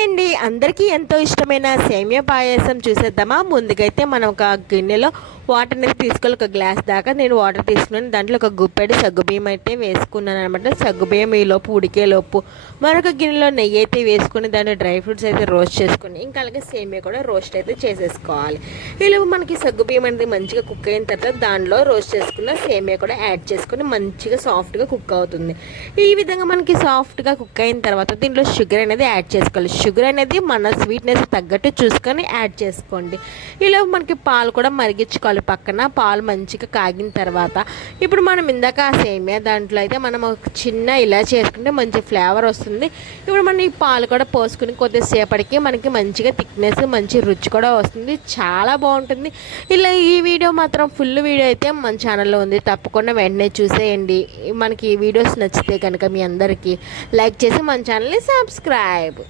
Hi అండి, అందరికీ ఎంతో ఇష్టమైన సేమియా పాయసం చూసేద్దామా. ముందుకైతే మనం ఒక గిన్నెలో వాటర్ అనేది తీసుకోవాలి. ఒక గ్లాస్ దాకా నేను వాటర్ తీసుకున్నాను. దాంట్లో ఒక గుప్పెడు సగ్గుబియ్యం అయితే వేసుకున్నాను అనమాట. సగ్గుబియ్యం ఈలోపు ఉడికేలోపు మరొక గిన్నెలో నెయ్యి అయితే వేసుకుని దాన్ని డ్రై ఫ్రూట్స్ అయితే రోస్ట్ చేసుకుని ఇంకా అలాగే సేమియా కూడా రోస్ట్ అయితే చేసేసుకోవాలి. ఈలోపు మనకి సగ్గుబియ్యం అనేది మంచిగా కుక్ అయిన తర్వాత దానిలో రోస్ట్ చేసుకున్న సేమియా కూడా యాడ్ చేసుకుని మంచిగా సాఫ్ట్గా కుక్ అవుతుంది. ఈ విధంగా మనకి సాఫ్ట్గా కుక్ అయిన తర్వాత దీంట్లో షుగర్ అనేది యాడ్ చేసుకోవాలి. షుగర్ అనేది మన స్వీట్నెస్ తగ్గట్టు చూసుకొని యాడ్ చేసుకోండి. ఇలా మనకి పాలు కూడా మరిగించుకోవాలి. పక్కన పాలు మంచిగా కాగిన తర్వాత ఇప్పుడు మనం ఇందాక ఆ సేమియా దాంట్లో అయితే మనం ఒక చిన్న ఇలా చేసుకుంటే మంచి ఫ్లేవర్ వస్తుంది. ఇప్పుడు మనం ఈ పాలు కూడా పోసుకుని కొద్దిసేపటికి మనకి మంచిగా థిక్నెస్ మంచి రుచి కూడా వస్తుంది. చాలా బాగుంటుంది. ఇలా ఈ వీడియో మాత్రం ఫుల్ వీడియో అయితే మన ఛానల్లో ఉంది, తప్పకుండా వెంటనే చూసేయండి. మనకి ఈ వీడియోస్ నచ్చితే కనుక మీ అందరికీ లైక్ చేసి మన ఛానల్ని సబ్స్క్రైబ్.